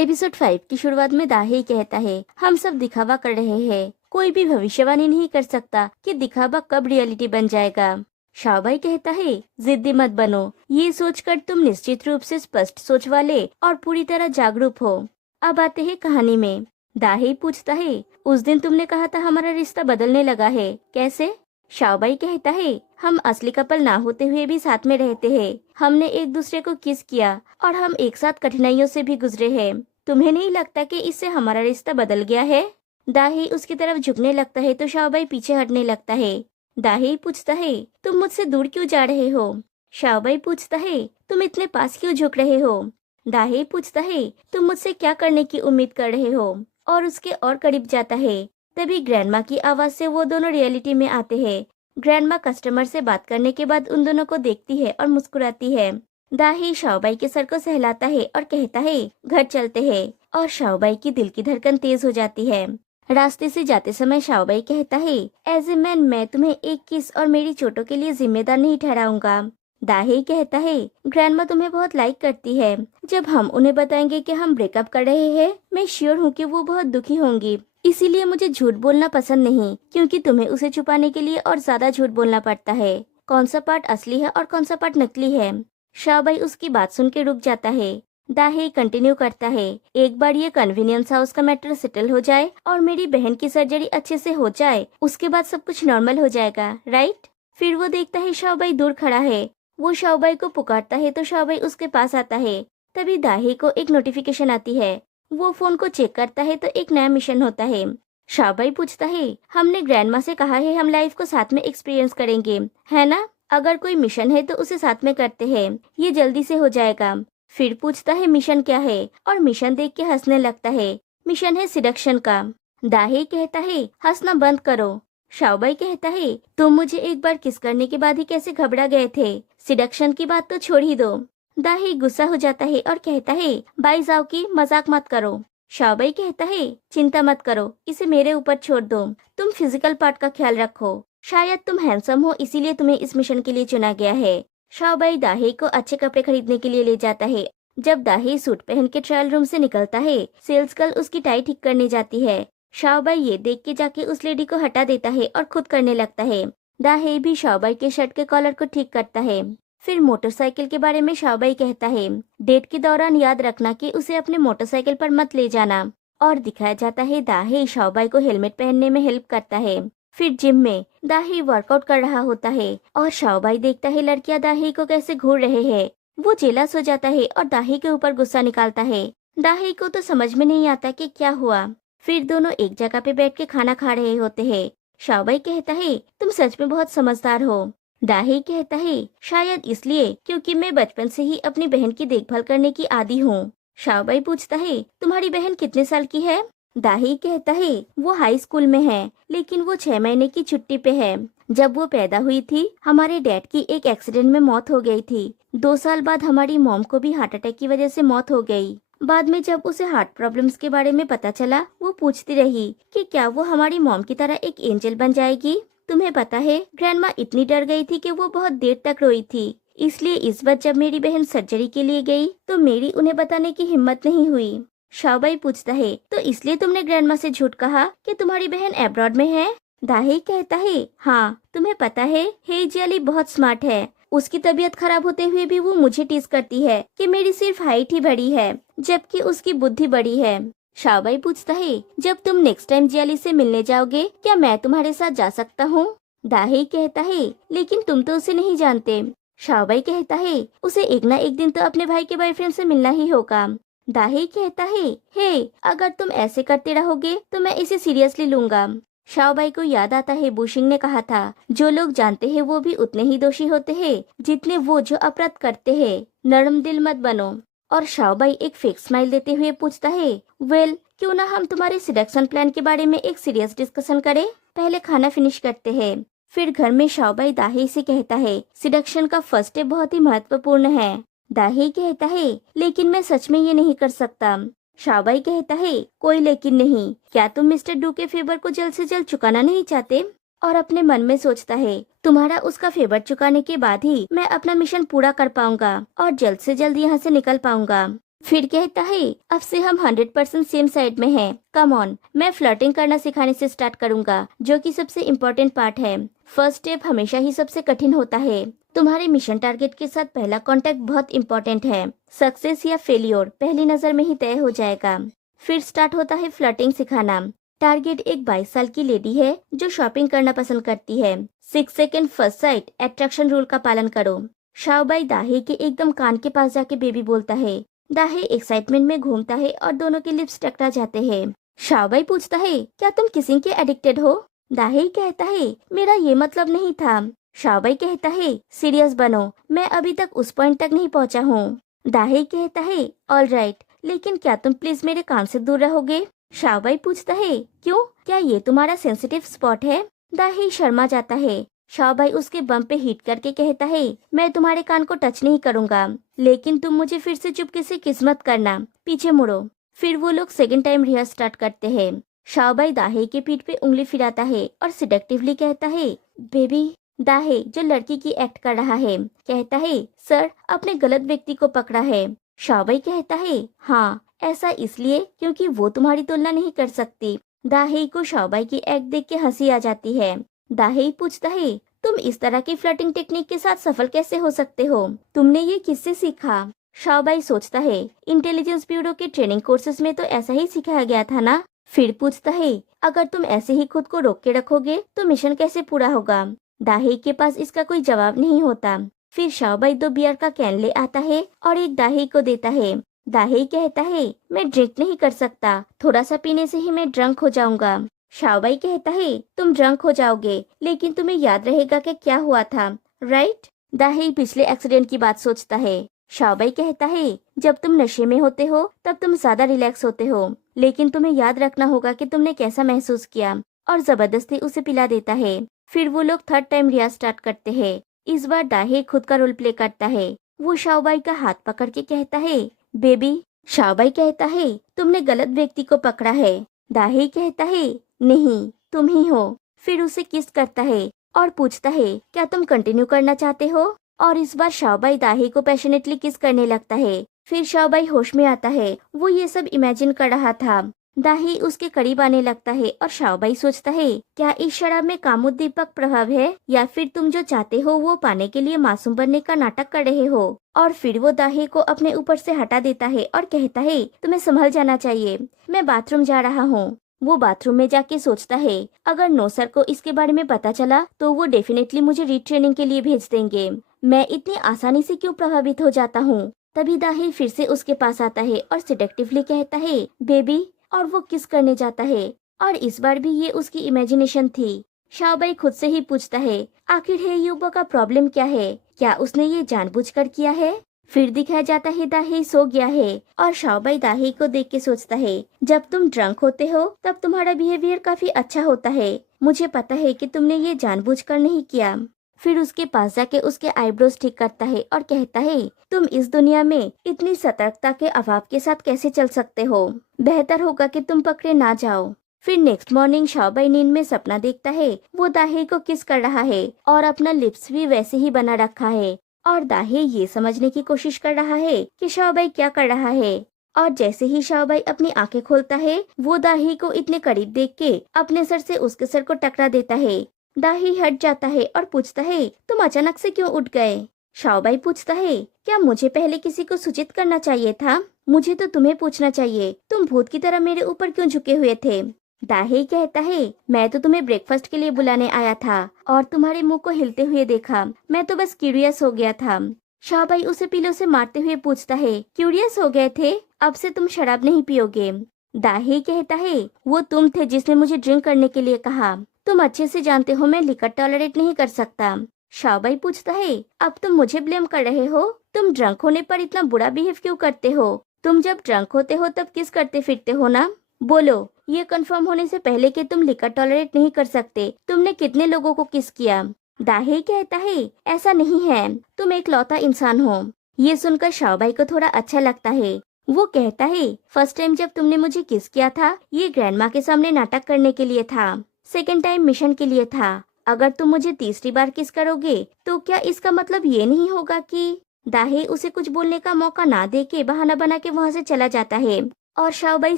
Episode 5 की शुरुआत में दाही कहता है, हम सब दिखावा कर रहे हैं, कोई भी भविष्यवाणी नहीं कर सकता कि दिखावा कब रियलिटी बन जाएगा। शाओबाई कहता है, जिद्दी मत बनो, ये सोचकर तुम निश्चित रूप से स्पष्ट सोच वाले और पूरी तरह जागरूक हो। अब आते हैं कहानी में। दाही पूछता है, उस दिन तुमने कहा था हमारा रिश्ता बदलने लगा है, कैसे? शाओबाई कहता है, हम असली कपल ना होते हुए भी साथ में रहते हैं। हमने एक दूसरे को किस किया और हम एक साथ कठिनाइयों से भी गुजरे हैं। तुम्हें नहीं लगता कि इससे हमारा रिश्ता बदल गया है? दाही उसकी तरफ झुकने लगता है तो शाओबाई पीछे हटने लगता है। दाही पूछता है, तुम मुझसे दूर क्यों जा रहे हो? शाओबाई पूछता है, तुम इतने पास क्यों झुक रहे हो? दाही पूछता है, तुम मुझसे क्या करने की उम्मीद कर रहे हो? और उसके और करीब जाता है। तभी ग्रैंडमा की आवाज से वो दोनों रियलिटी में आते हैं। ग्रैंडमा कस्टमर से बात करने के बाद उन दोनों को देखती है और मुस्कुराती है। दाही शाओबाई के सर को सहलाता है और कहता है, घर चलते हैं। और शाओबाई की दिल की धड़कन तेज हो जाती है। रास्ते से जाते समय शाओबाई कहता है, एज ए मैन मैं तुम्हें एक किस और मेरी चोटों के लिए जिम्मेदार नहीं ठहराऊंगा। दाही कहता है, ग्रैंडमा तुम्हें बहुत लाइक करती है। जब हम उन्हें बताएंगे कि हम ब्रेकअप कर रहे हैं, मैं श्योर हूँ कि वो बहुत दुखी होंगी। इसीलिए मुझे झूठ बोलना पसंद नहीं, क्योंकि तुम्हें उसे छुपाने के लिए और ज्यादा झूठ बोलना पड़ता है। कौन सा पार्ट असली है और कौन सा पार्ट नकली है? शाओबाई उसकी बात सुन के रुक जाता है। दाही कंटिन्यू करता है, एक बार ये कन्वीनियंस हाउस का मैटर सेटल हो जाए और मेरी बहन की सर्जरी अच्छे से हो जाए, उसके बाद सब कुछ नॉर्मल हो जाएगा, राइट? फिर वो देखता है शाओबाई दूर खड़ा है। वो शाओबाई को पुकारता है तो शाओबाई उसके पास आता है। तभी दाही को एक नोटिफिकेशन आती है। वो फोन को चेक करता है तो एक नया मिशन होता है। शाओबाई पूछता है, हमने ग्रैंडमा से कहा है हम लाइफ को साथ में एक्सपीरियंस करेंगे, है ना? अगर कोई मिशन है तो उसे साथ में करते हैं, ये जल्दी से हो जाएगा। फिर पूछता है मिशन क्या है, और मिशन देख के हंसने लगता है। मिशन है सिडक्शन का। दाही कहता है, हंसना बंद करो। शाओबाई कहता है, तुम मुझे एक बार किस करने के बाद ही कैसे घबरा गए थे? सिडक्शन की बात तो छोड़ ही दो। दाही गुस्सा हो जाता है और कहता है, बाई जाओ की मजाक मत करो। शाओबाई कहता है, चिंता मत करो, इसे मेरे ऊपर छोड़ दो। तुम फिजिकल पार्ट का ख्याल रखो। शायद तुम हैंडसम हो इसीलिए तुम्हें इस मिशन के लिए चुना गया है। शाओबाई दाही को अच्छे कपड़े खरीदने के लिए ले जाता है। जब दाही सूट पहन के ट्रायल रूम से निकलता है, सेल्स गर्ल उसकी टाई ठीक करने जाती है। शाओबाई ये देख के जाके उस लेडी को हटा देता है और खुद करने लगता है। दाही भी शाओबाई के शर्ट के कॉलर को ठीक करता है। फिर मोटरसाइकिल के बारे में शाओबाई कहता है, डेट के दौरान याद रखना कि उसे अपने मोटरसाइकिल पर मत ले जाना। और दिखाया जाता है दाही शाओबाई को हेलमेट पहनने में हेल्प करता है। फिर जिम में दाही वर्कआउट कर रहा होता है और शाओबाई देखता है लड़कियां दाही को कैसे घूर रहे हैं। वो जेलस हो जाता है और दाही के ऊपर गुस्सा निकालता है। दाही को तो समझ में नहीं आता कि क्या हुआ। फिर दोनों एक जगह पे बैठ के खाना खा रहे होते हैं। शाओबाई कहता है, तुम सच में बहुत समझदार हो। दाही कहता है, शायद इसलिए क्योंकि मैं बचपन से ही अपनी बहन की देखभाल करने की आदी हूँ। शाओबाई पूछता है, तुम्हारी बहन कितने साल की है? दाही कहता है, वो हाई स्कूल में है, लेकिन वो 6 महीने की छुट्टी पे है। जब वो पैदा हुई थी, हमारे डैड की एक एक्सीडेंट में मौत हो गई थी। 2 साल बाद हमारी मॉम को भी हार्ट अटैक की वजह से मौत हो गई। बाद में जब उसे हार्ट प्रॉब्लम्स के बारे में पता चला, वो पूछती रही कि क्या वो हमारी मॉम की तरह एक एंजल बन जाएगी। तुम्हें पता है, ग्रैंडमा इतनी डर गई थी कि वो बहुत देर तक रोई थी। इसलिए इस बार जब मेरी बहन सर्जरी के लिए गई तो मेरी उन्हें बताने की हिम्मत नहीं हुई। शाओबाई पूछता है, तो इसलिए तुमने ग्रैंडमा से झूठ कहा कि तुम्हारी बहन अब्रॉड में है? दाही कहता है, हाँ, तुम्हें पता है हेजियाली बहुत स्मार्ट है। उसकी तबीयत खराब होते हुए भी वो मुझे टीज करती है कि मेरी सिर्फ हाइट ही बड़ी है, जबकि उसकी बुद्धि बड़ी है। शाओबाई पूछता है, जब तुम नेक्स्ट टाइम जियाली से मिलने जाओगे, क्या मैं तुम्हारे साथ जा सकता हूँ? दाही कहता है, लेकिन तुम तो उसे नहीं जानते। शाओबाई कहता है, उसे एक ना एक दिन तो अपने भाई के बॉयफ्रेंड से मिलना ही होगा। दाही कहता है, हे, अगर तुम ऐसे करते रहोगे तो मैं इसे सीरियसली लूंगा। शाओबाई को याद आता है बुशिंग ने कहा था, जो लोग जानते हैं वो भी उतने ही दोषी होते हैं जितने वो जो अपराध करते हैं। नरम दिल मत बनो। और शाओबाई एक फेक स्माइल देते हुए पूछता है, वेल, क्यों ना हम तुम्हारे सिलेक्शन प्लान के बारे में एक सीरियस डिस्कशन करें? पहले खाना फिनिश करते हैं। फिर घर में शाओबाई दाही से कहता है, सिलेक्शन का फर्स्ट स्टेप बहुत ही महत्वपूर्ण है। दाही कहता है, लेकिन मैं सच में ये नहीं कर सकता। शाओबाई कहता है, कोई लेकिन नहीं। क्या तुम मिस्टर डू के फेवर को जल्द से जल्द चुकाना नहीं चाहते? और अपने मन में सोचता है, तुम्हारा उसका फेवर चुकाने के बाद ही मैं अपना मिशन पूरा कर पाऊंगा और जल्द से जल्द यहाँ से निकल पाऊंगा। फिर कहता है अब से हम 100% सेम साइड में हैं। कम ऑन, मैं फ्लर्टिंग करना सिखाने से स्टार्ट करूंगा, जो कि सबसे इम्पोर्टेंट पार्ट है। फर्स्ट स्टेप हमेशा ही सबसे कठिन होता है। तुम्हारे मिशन टारगेट के साथ पहला कांटेक्ट बहुत इम्पोर्टेंट है। सक्सेस या फेलियर पहली नजर में ही तय हो जाएगा। फिर स्टार्ट होता है फ्लर्टिंग सिखाना। टारगेट एक 22 साल की लेडी है जो शॉपिंग करना पसंद करती है। 6 second first sight attraction rule का पालन करो। शाओबाई दाहे के एकदम कान के पास जाके बेबी बोलता है। दाहे एक्साइटमेंट में घूमता है और दोनों के लिप्स टकरा जाते हैं। शाओबाई पूछता है क्या तुम किसिंग के एडिक्टेड हो? दाहे कहता है मेरा ये मतलब नहीं था। शाओबाई कहता है सीरियस बनो, मैं अभी तक उस पॉइंट तक नहीं पहुंचा हूँ। दाहे कहता है ऑल राइट, लेकिन क्या तुम प्लीज मेरे कान से दूर रहोगे? शाओबाई पूछता है क्यों, क्या ये तुम्हारा सेंसिटिव स्पॉट है? दाहे शर्मा जाता है। शाओबाई उसके बम पे हिट करके कहता है मैं तुम्हारे कान को टच नहीं करूंगा, लेकिन तुम मुझे फिर से चुपके से किस मत करना, पीछे मुड़ो। फिर वो लोग सेकंड टाइम रिहर्स स्टार्ट करते हैं। शाओबाई दाहे के पीठ पे उंगली फिराता है और सिडक्टिवली कहता है बेबी। दाहे जो लड़की की एक्ट कर रहा है कहता है सर आपने गलत व्यक्ति को पकड़ा है। शाओबाई कहता है हाँ, ऐसा इसलिए क्योंकि वो तुम्हारी तुलना नहीं कर सकती। दाहे को शाओबाई की एक्ट देख के हंसी आ जाती है। दाहे पूछता है तुम इस तरह की फ्लर्टिंग टेक्निक के साथ सफल कैसे हो सकते हो? तुमने ये किससे सीखा? शाओबाई सोचता है इंटेलिजेंस ब्यूरो के ट्रेनिंग कोर्सेज में तो ऐसा ही सिखाया गया था ना। फिर पूछता है अगर तुम ऐसे ही खुद को रोक के रखोगे तो मिशन कैसे पूरा होगा? दाहे के पास इसका कोई जवाब नहीं होता। फिर शाओबाई 2 बियर का कैन ले आता है और एक दाहे को देता है। दाहे कहता है मैं ड्रिंक नहीं कर सकता, थोड़ा सा पीने से ही मैं ड्रंक हो जाऊंगा। शाओबाई कहता है तुम ड्रंक हो जाओगे, लेकिन तुम्हें याद रहेगा कि क्या हुआ था, राइट? दाहे पिछले एक्सीडेंट की बात सोचता है। शाओबाई कहता है जब तुम नशे में होते हो तब तुम ज्यादा रिलैक्स होते हो, लेकिन तुम्हें याद रखना होगा कि तुमने कैसा महसूस किया, और जबरदस्ती उसे पिला देता है। फिर वो लोग थर्ड टाइम रियाज स्टार्ट करते हैं। इस बार दाहे खुद का रोल प्ले करता है। वो शाओबाई का हाथ पकड़ के कहता है बेबी। शाओबाई कहता है तुमने गलत व्यक्ति को पकड़ा है। दाहे कहता है नहीं, तुम ही हो। फिर उसे किस करता है और पूछता है क्या तुम कंटिन्यू करना चाहते हो? और इस बार शाओबाई दाहे को पैशनेटली किस करने लगता है। फिर शाओबाई होश में आता है, वो ये सब इमेजिन कर रहा था। दाहे उसके करीब आने लगता है और शाओबाई सोचता है क्या इस शराब में कामोद्दीपक प्रभाव है, या फिर तुम जो चाहते हो वो पाने के लिए मासूम बनने का नाटक कर रहे हो। और फिर वो दाहे को अपने ऊपर से हटा देता है और कहता है तुम्हें संभल जाना चाहिए, मैं बाथरूम जा रहा हूँ। वो बाथरूम में जाके सोचता है अगर नौसर को इसके बारे में पता चला तो वो डेफिनेटली मुझे रीट्रेनिंग के लिए भेज देंगे। मैं इतनी आसानी से क्यों प्रभावित हो जाता हूँ? तभी दाहे फिर से उसके पास आता है और सिडक्टिवली कहता है बेबी, और वो किस करने जाता है। और इस बार भी ये उसकी इमेजिनेशन थी। शाओबाई खुद से ही पूछता है आखिर है युवा का प्रॉब्लम क्या है, क्या उसने ये जानबूझकर किया है? फिर दिखाया जाता है दाहे सो गया है और शाओबाई दाहे को देख के सोचता है जब तुम ड्रंक होते हो तब तुम्हारा बिहेवियर काफी अच्छा होता है। मुझे पता है कि तुमने ये जानबूझकर नहीं किया। फिर उसके पास जाके उसके आईब्रोज ठीक करता है और कहता है तुम इस दुनिया में इतनी सतर्कता के अभाव के साथ कैसे चल सकते हो? बेहतर होगा कि तुम पकड़े ना जाओ। फिर नेक्स्ट मॉर्निंग शाओबाई नींद में सपना देखता है वो दाहे को किस कर रहा है और अपना लिप्स भी वैसे ही बना रखा है। और दाहे ये समझने की कोशिश कर रहा है कि शाओबाई क्या कर रहा है। और जैसे ही शाओबाई अपनी आंखें खोलता है वो दाहे को इतने करीब देख के अपने सर से उसके सर को टकरा देता है। दाहे हट जाता है और पूछता है तुम अचानक से क्यों उठ गए? शाओबाई पूछता है क्या मुझे पहले किसी को सूचित करना चाहिए था? मुझे तो तुम्हें पूछना चाहिए, तुम भूत की तरह मेरे ऊपर क्यों झुके हुए थे? दाहे कहता है मैं तो तुम्हें ब्रेकफास्ट के लिए बुलाने आया था और तुम्हारे मुंह को हिलते हुए देखा, मैं तो बस क्यूरियस हो गया था। शाओबाई उसे पिलो से मारते हुए पूछता है क्यूरियस हो गए थे, अब से तुम शराब नहीं पियोगे। दाहे कहता है वो तुम थे जिसने मुझे ड्रिंक करने के लिए कहा, तुम अच्छे से जानते हो मैं लिकर टॉलरेट नहीं कर सकता। शाओबाई पूछता है अब तुम मुझे ब्लेम कर रहे हो, तुम ड्रंक होने पर इतना बुरा बिहेव क्यों करते हो? तुम जब ड्रंक होते हो तब किस करते फिरते हो ना? बोलो, ये कंफर्म होने से पहले कि तुम लिकर टॉलरेट नहीं कर सकते तुमने कितने लोगों को किस किया? दाहे कहता है ऐसा नहीं है, तुम एक लौता इंसान हो। ये सुनकर शाओबाई को थोड़ा अच्छा लगता है। वो कहता है फर्स्ट टाइम जब तुमने मुझे किस किया था ये ग्रैंडमा के सामने नाटक करने के लिए था, सेकेंड टाइम मिशन के लिए था। अगर तुम मुझे तीसरी बार किस करोगे तो क्या इसका मतलब ये नहीं होगा कि दाहे उसे कुछ बोलने का मौका ना दे के बहाना बना के वहाँ से चला जाता है। और शाओबाई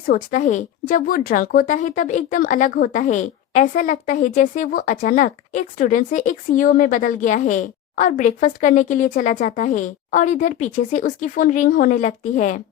सोचता है जब वो ड्रंक होता है तब एकदम अलग होता है। ऐसा लगता है जैसे वो अचानक एक स्टूडेंट से एक सीईओ में बदल गया है। और ब्रेकफास्ट करने के लिए चला जाता है और इधर पीछे से उसकी फोन रिंग होने लगती है।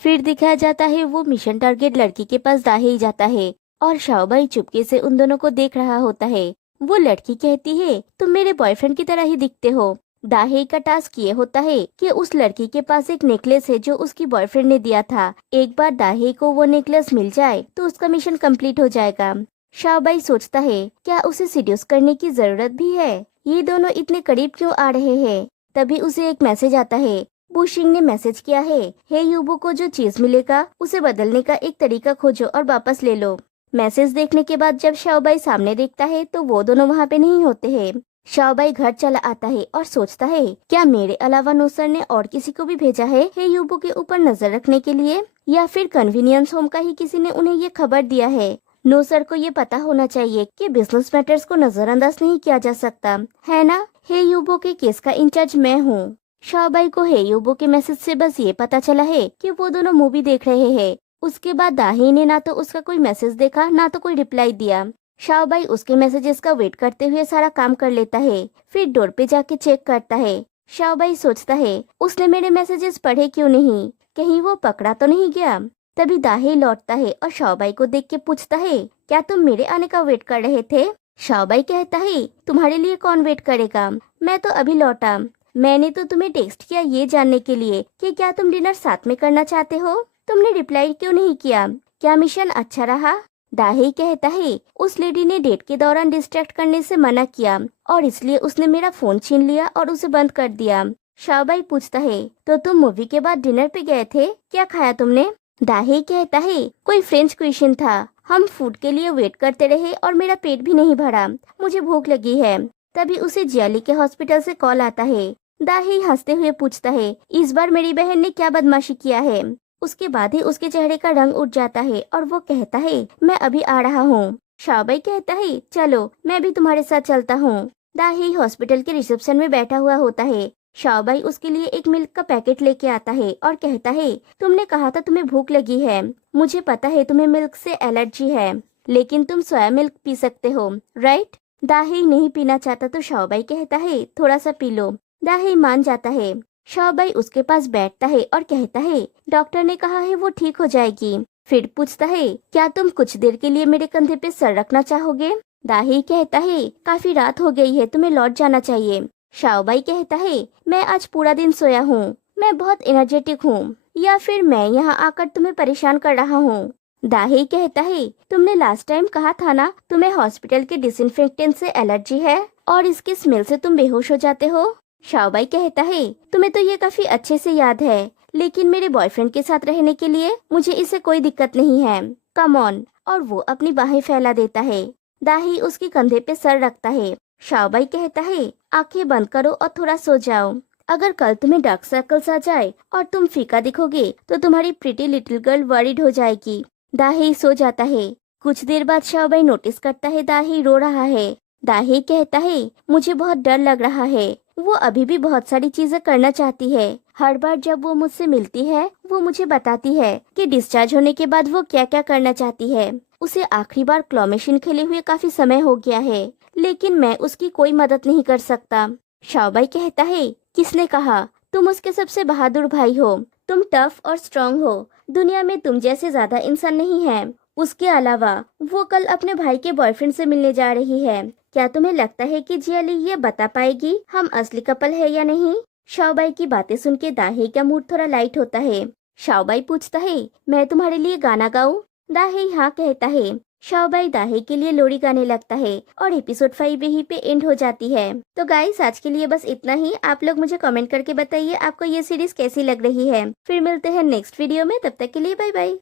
फिर दिखाया जाता है वो मिशन टारगेट लड़की के पास दाहे ही जाता है और शाओबाई चुपके से उन दोनों को देख रहा होता है। वो लड़की कहती है तुम मेरे बॉयफ्रेंड की तरह ही दिखते हो। दाहे का टास्क ये होता है कि उस लड़की के पास एक नेकलेस है जो उसकी बॉयफ्रेंड ने दिया था। एक बार दाहे को वो नेकलेस मिल जाए तो उसका मिशन कंप्लीट हो जाएगा। शाओबाई सोचता है क्या उसे सीड्यूस करने की जरूरत भी है, ये दोनों इतने करीब क्यों आ रहे हैं। तभी उसे एक मैसेज आता है। बुशिंग ने मैसेज किया है, हे यूबो को जो चीज मिलेगा उसे बदलने का एक तरीका खोजो और वापस ले लो। मैसेज देखने के बाद जब शाओबाई सामने देखता है तो वो दोनों वहाँ पे नहीं होते हैं। शाओबाई घर चला आता है और सोचता है क्या मेरे अलावा नोसर ने और किसी को भी भेजा है हे यूबो के ऊपर नजर रखने के लिए, या फिर कन्वीनियंस होम का ही किसी ने उन्हें ये खबर दिया है। नोसर को ये पता होना चाहिए कि बिजनेस मैटर्स को नजरअंदाज नहीं किया जा सकता, है ना। हे यूबो के केस का इंचार्ज मैं हूँ। शाओबाई को हे यूबो के मैसेज से बस ये पता चला है कि वो दोनों मूवी देख रहे हैं। उसके बाद दाही ने ना तो उसका कोई मैसेज देखा ना तो कोई रिप्लाई दिया। शाओबाई उसके मैसेजेस का वेट करते हुए सारा काम कर लेता है, फिर डोर पे जाके चेक करता है। शाओबाई सोचता है उसने मेरे मैसेजेस पढ़े क्यों नहीं, कहीं वो पकड़ा तो नहीं गया। तभी दाही लौटता है और शाओबाई को देख के पूछता है क्या तुम मेरे आने का वेट कर रहे थे। शाओबाई कहता है तुम्हारे लिए कौन वेट करेगा, मैं तो अभी लौटा। मैंने तो तुम्हें टेक्स्ट किया ये जानने के लिए कि क्या तुम डिनर साथ में करना चाहते हो। तुमने रिप्लाई क्यों नहीं किया, क्या मिशन अच्छा रहा। दाही कहता है उस लेडी ने डेट के दौरान डिस्ट्रैक्ट करने से मना किया और इसलिए उसने मेरा फोन छीन लिया और उसे बंद कर दिया। शाओबाई पूछता है तो तुम मूवी के बाद डिनर पे गए थे, क्या खाया तुमने। दाही कहता है कोई फ्रेंच क्विशन था, हम फूड के लिए वेट करते रहे और मेरा पेट भी नहीं भरा, मुझे भूख लगी है। तभी उसे जियाली के हॉस्पिटल से कॉल आता है। दाही हंसते हुए पूछता है इस बार मेरी बहन ने क्या बदमाशी किया है। उसके बाद ही उसके चेहरे का रंग उठ जाता है और वो कहता है मैं अभी आ रहा हूँ। शाओबाई कहता है चलो मैं भी तुम्हारे साथ चलता हूँ। दाही हॉस्पिटल के रिसेप्शन में बैठा हुआ होता है। शाओबाई उसके लिए एक मिल्क का पैकेट लेके आता है और कहता है तुमने कहा था तुम्हें भूख लगी है, मुझे पता है तुम्हें मिल्क से एलर्जी है, लेकिन तुम सोया मिल्क पी सकते हो राइट। दाही नहीं पीना चाहता तो शाओबाई कहता है थोड़ा सा पी लो। दाही मान जाता है। शाओबाई उसके पास बैठता है और कहता है डॉक्टर ने कहा है वो ठीक हो जाएगी। फिर पूछता है क्या तुम कुछ देर के लिए मेरे कंधे पे सर रखना चाहोगे। दाही कहता है काफी रात हो गई है, तुम्हें लौट जाना चाहिए। शाओबाई कहता है मैं आज पूरा दिन सोया हूँ, मैं बहुत एनर्जेटिक हूँ, या फिर मैं यहाँ आकर तुम्हें परेशान कर रहा हूँ। दाही कहता है तुमने लास्ट टाइम कहा था ना तुम्हें हॉस्पिटल के डिसइंफेक्टेंट से एलर्जी है और इसकी स्मेल से तुम बेहोश हो जाते हो। शाओबाई कहता है तुम्हें तो ये काफी अच्छे से याद है, लेकिन मेरे बॉयफ्रेंड के साथ रहने के लिए मुझे इससे कोई दिक्कत नहीं है, कम ऑन। और वो अपनी बाहें फैला देता है। दाही उसके कंधे पे सर रखता है। शाओबाई कहता है आंखें बंद करो और थोड़ा सो जाओ, अगर कल तुम्हें डार्क सर्कल्स आ जाए और तुम फीका दिखोगे तो तुम्हारी प्रिटी लिटिल गर्ल वरीड हो जाएगी। दाही सो जाता है। कुछ देर बाद शाओबाई नोटिस करता है दाही रो रहा है। दाही कहता है मुझे बहुत डर लग रहा है, वो अभी भी बहुत सारी चीजें करना चाहती है। हर बार जब वो मुझसे मिलती है वो मुझे बताती है कि डिस्चार्ज होने के बाद वो क्या क्या करना चाहती है। उसे आखिरी बार क्लॉ मशीन खेले हुए काफी समय हो गया है, लेकिन मैं उसकी कोई मदद नहीं कर सकता। शाओबाई कहता है किसने कहा, तुम उसके सबसे बहादुर भाई हो, तुम टफ और स्ट्रांग हो, दुनिया में तुम जैसे ज्यादा इंसान नहीं है। उसके अलावा वो कल अपने भाई के बॉयफ्रेंड से मिलने जा रही है, क्या तुम्हें लगता है कि जियाली ये बता पाएगी हम असली कपल है या नहीं। शाओबाई की बातें सुन के दाही का मूड थोड़ा लाइट होता है। शाओबाई पूछता है मैं तुम्हारे लिए गाना गाऊं। दाही हाँ कहता है। शाओबाई दाही के लिए लोरी गाने लगता है और एपिसोड 5 यहीं पे एंड हो जाती है। तो गाइस आज के लिए बस इतना ही। आप लोग मुझे कमेंट करके बताइए आपको ये सीरीज कैसी लग रही है। फिर मिलते हैं नेक्स्ट वीडियो में, तब तक के लिए बाय बाय।